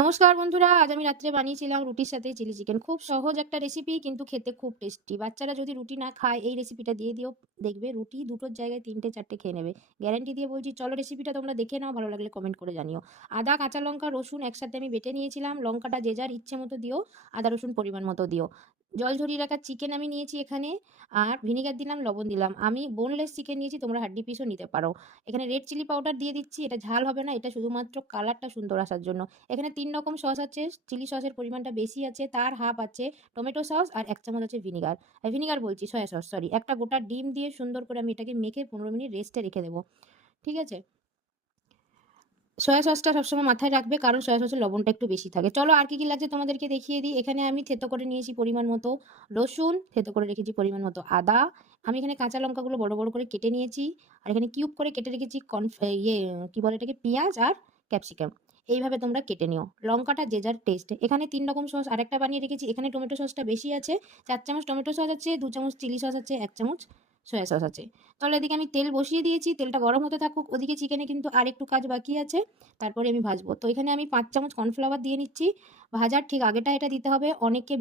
নমস্কার বন্ধুরা, আজ আমি রাত্রে বানিয়েছিলাম রুটির সাথে চিলি চিকেন। খুব সহজ একটা রেসিপি, কিন্তু খেতে খুব টেস্টি। বাচ্চারা যদি রুটি না খায় এই রেসিপিটা দিয়ে দিও, দেখবে রুটি দুটোর জায়গায় ৩টে ৪টে খেয়ে নেবে। গ্যারান্টি দিয়ে বলছি। চলো রেসিপিটা তোমরা দেখে নাও, ভালো লাগলে কমেন্ট করে জানিও। আদা, কাঁচা লঙ্কা, রসুন একসাথে আমি বেটে নিয়েছিলাম। লঙ্কাটা যে যার ইচ্ছে মতো দিও, আদা রসুন পরিমাণ মতো দিও। জল ঝরিয়ে রাখা চিকেন আমি নিয়েছি এখানে, আর ভিনিগার দিলাম, লবণ দিলাম। আমি বোনলেস চিকেন নিয়েছি, তোমরা হাড্ডি পিসও নিতে পারো। এখানে রেড চিলি পাউডার দিয়ে দিচ্ছি, এটা ঝাল হবে না, এটা শুধুমাত্র কালারটা সুন্দর আসার জন্য। এখানে ৩ রকম সস আছে। চিলি সসের পরিমাণটা বেশি আছে, তার হাফ আছে টমেটো সস, আর ১ চামচ আছে ভিনিগার। ভিনিগার বলছি, সয়া সস সরি। একটা গোটা ডিম দিয়ে সুন্দর করে আমি এটাকে মেখে ১৫ মিনিট রেস্টে রেখে দেবো। ঠিক আছে? সয়া সসটা সবসময় মাথায় রাখবে, কারণ সয়া সসের লবণটা একটু বেশি থাকে। চলো আর কি লাগছে তোমাদেরকে দেখিয়ে দিই। এখানে আমি থেতো করে নিয়েছি পরিমাণ মতো রসুন, থেতো করে রেখেছি পরিমাণ মতো আদা। আমি এখানে কাঁচা লঙ্কাগুলো বড়, বড় করে কেটে নিয়েছি। আর এখানে কিউব করে কেটে রেখেছি কি বলে এটাকে, পেঁয়াজ আর ক্যাপসিকাম। এইভাবে তোমরা কেটে নিও। লঙ্কাটা যে যার টেস্ট। এখানে ৩ রকম সস আরেকটা বানিয়ে রেখেছি। এখানে টমেটো সসটা বেশি আছে। ৪ চামচ টমেটো সস আছে, ২ চামচ চিলি সস আছে, ১ চামচ সয়া সস আছে। তাহলে এদিকে আমি তেল বসিয়ে দিয়েছি, তেলটা গরম হতে থাকুক। ওদিকে চিকেনে কিন্তু আরেকটু কাজ বাকি আছে, তারপরে আমি ভাজবো। তো এখানে আমি ৫ চামচ কর্নফ্লাওয়ার দিয়ে নিচ্ছি। ভাজার ঠিক আগেটা এটা দিতে হবে। অনেকে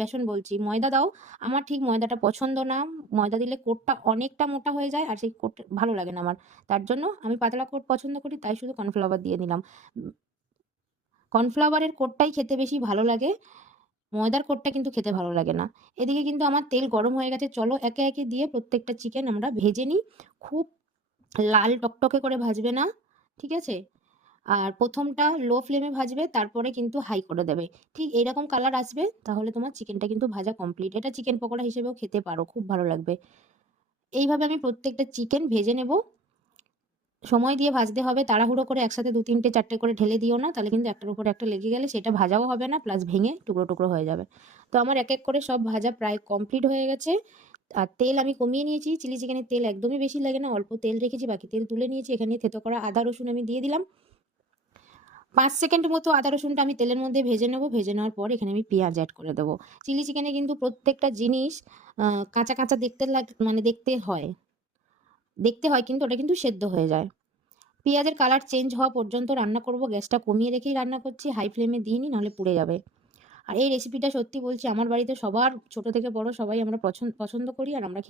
বেসন বলছি, ময়দা দাও। আমার ঠিক ময়দাটা পছন্দ না। ময়দা দিলে কোটটা অনেকটা মোটা হয়ে যায়, আর সেই কোট ভালো লাগে না আমার। তার জন্য আমি পাতলা কোট পছন্দ করি, তাই শুধু কর্নফ্লাওয়ার দিয়ে দিলাম। কর্নফ্লাওয়ারের কোটটাই খেতে বেশি ভালো লাগে। ময়দার কোটটা কিন্তু খেতে ভালো লাগে না। এদিকে কিন্তু আমার তেল গরম হয়ে গেছে। চলো একে, একে দিয়ে প্রত্যেকটা চিকেন আমরা ভেজে নিই। খুব লাল টকটকে করে ভাজবে না। ঠিক আছে? আর ১ম টা লো ফ্লেমে ভাজবে, তারপরে কিন্তু হাই করে দেবে। ঠিক এইরকম কালার আসবে, তাহলে তোমার চিকেনটা কিন্তু ভাজা কমপ্লিট। এটা চিকেন পকোড়া হিসেবেও খেতে পারো, খুব ভালো লাগবে। এইভাবে আমি প্রত্যেকটা চিকেন ভেজে নেব। সময় দিয়ে ভাজতে হবে, তাড়াহুড়ো করে একসাথে ২, ৩টে, ৪টে করে ঢেলে দিও না, তাহলে কিন্তু একটার উপর একটা লেগে গেলে সেটা ভাজাও হবে না, প্লাস ভেঙে টুকরো, টুকরো হয়ে যাবে। তো আমার এক, এক করে সব ভাজা প্রায় কমপ্লিট হয়ে গেছে। আর তেল আমি কমিয়ে নিয়েছি। চিলি চিকেনের তেল একদমই বেশি লাগে না, অল্প তেল রেখেছি, বাকি তেল তুলে নিয়েছি। এখানে থেতো করা আদা রসুন আমি দিয়ে দিলাম। ৫ সেকেন্ড মতো আদা রসুনটা আমি তেলের মধ্যে ভেজে নেব। ভেজে নেওয়ার পর এখানে আমি পেঁয়াজ এড করে দেবো। চিলি চিকেনে কিন্তু প্রত্যেকটা জিনিস কাঁচা, কাঁচা মানে দেখতে হয়, কিন্তু ওটা কিন্তু সেদ্ধ হয়ে যায়। পেঁয়াজের কালার চেঞ্জ হওয়া পর্যন্ত রান্না করব। গ্যাসটা কমিয়ে রেখেই রান্না করছি, হাই ফ্লেমে দিইনি, নাহলে পুড়ে যাবে। আর এই রেসিপিটা সত্যি বলছি, আমার বাড়িতে সবার ছোট থেকে বড় সবাই আমরা পছন্দ করি, আর আমরা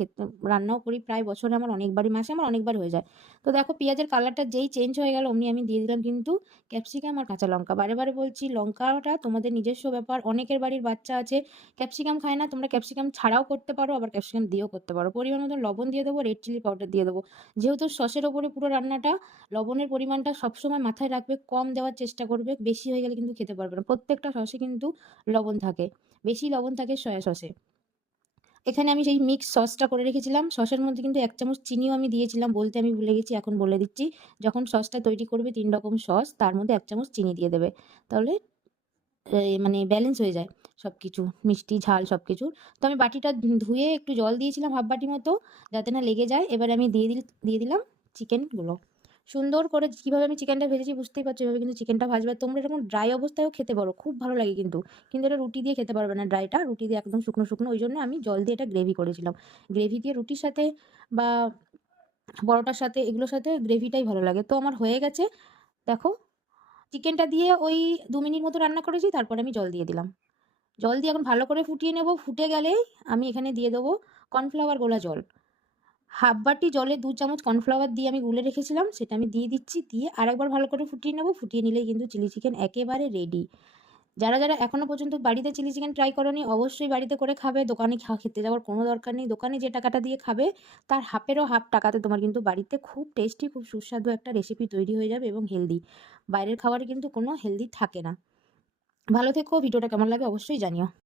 রান্নাও করি। প্রায় বছরে আমার অনেকবারই, মাসে আমার অনেকবার হয়ে যায়। তো দেখো পেঁয়াজের কালারটা যেই চেঞ্জ হয়ে গেল, অমনি আমি দিয়ে দিলাম কিন্তু ক্যাপসিকাম আর কাঁচা লঙ্কা। বারে, বারে বলছি, লঙ্কাটা তোমাদের নিজস্ব ব্যাপার। অনেকের বাড়ির বাচ্চা আছে ক্যাপসিকাম খায় না, তোমরা ক্যাপসিকাম ছাড়াও করতে পারো, আবার ক্যাপসিকাম দিয়েও করতে পারো। পরিমাণ মতো লবণ দিয়ে দেবো, রেড চিলি পাউডার দিয়ে দেবো। যেহেতু সসের ওপরে পুরো রান্নাটা, লবণের পরিমাণটা সবসময় মাথায় রাখবে, কম দেওয়ার চেষ্টা করবে। বেশি হয়ে গেলে কিন্তু খেতে পারবে না। প্রত্যেকটা সসে কিন্তু লবণ থাকে। বেশি লবণ থাকে সয়া সসে। এখানে আমি সেই মিক্স সসটা করে রেখেছিলাম। সসের মধ্যে কিন্তু ১ চামচ চিনিও আমি দিয়েছিলাম, বলতে আমি ভুলে গেছি, এখন বলে দিচ্ছি। যখন সসটা তৈরি করবে ৩ রকম সস, তার মধ্যে ১ চামচ চিনি দিয়ে দেবে। তাহলে মানে ব্যালেন্স হয়ে যায় সবকিছু, মিষ্টি, ঝাল সবকিছুর। তো আমি বাটিটা ধুয়ে একটু জল দিয়েছিলাম হাফ বাটি মতো, যাতে না লেগে যায়। এবারে আমি দিয়ে দিলাম চিকেনগুলো। সুন্দর করে কিভাবে আমি চিকেনটা ভেজেছি বুঝতেই পারছো, এভাবে কিন্তু চিকেনটা ভাজবে। তোমরা এরকম ড্রাই অবস্থায়ও খেতে পারো, খুব ভালো লাগে কিন্তু। কিন্তু এটা রুটি দিয়ে খেতে পারবে না ড্রাইটা, রুটি দিয়ে একদম শুকনো, শুকনো। ওইজন্য আমি জল দিয়ে এটা গ্রেভি করেছিলাম। গ্রেভি দিয়ে রুটির সাথে বা পরোটার সাথে, এগুলোর সাথে গ্রেভিটাই ভালো লাগে। তো আমার হয়ে গেছে। দেখো, চিকেনটা দিয়ে ওই ২ মিনিট মতো রান্না করেছি, তারপরে আমি জল দিয়ে দিলাম। জল দিয়ে এখন ভালো করে ফুটিয়ে নেব। ফুটে গেলেই আমি এখানে দিয়ে দেবো কর্নফ্লাওয়ার গোলা জল। হাফ বাটি জলে ২ চামচ কর্নফ্লাওয়ার দিয়ে আমি গুলে রেখেছিলাম, সেটা আমি দিয়ে দিচ্ছি। দিয়ে আরেকবার ভালো করে ফুটিয়ে নেব। ফুটিয়ে নিলেই কিন্তু চিলি চিকেন একেবারে রেডি। যারা, যারা এখনো পর্যন্ত বাড়িতে চিলি চিকেন ট্রাই করোনি, অবশ্যই বাড়িতে করে খাবে। দোকানে খেতে যাওয়ার কোনো দরকার নেই। দোকানে যে টাকাটা দিয়ে খাবে, তার হাফেরও হাফ টাকাতে তোমার কিন্তু বাড়িতে খুব টেস্টি, খুব সুস্বাদু একটা রেসিপি তৈরি হয়ে যাবে, এবং হেলদি। বাইরের খাবারে কিন্তু কোনো হেলদি থাকে না। ভালো থেকো। ভিডিওটা কেমন লাগে অবশ্যই জানিও।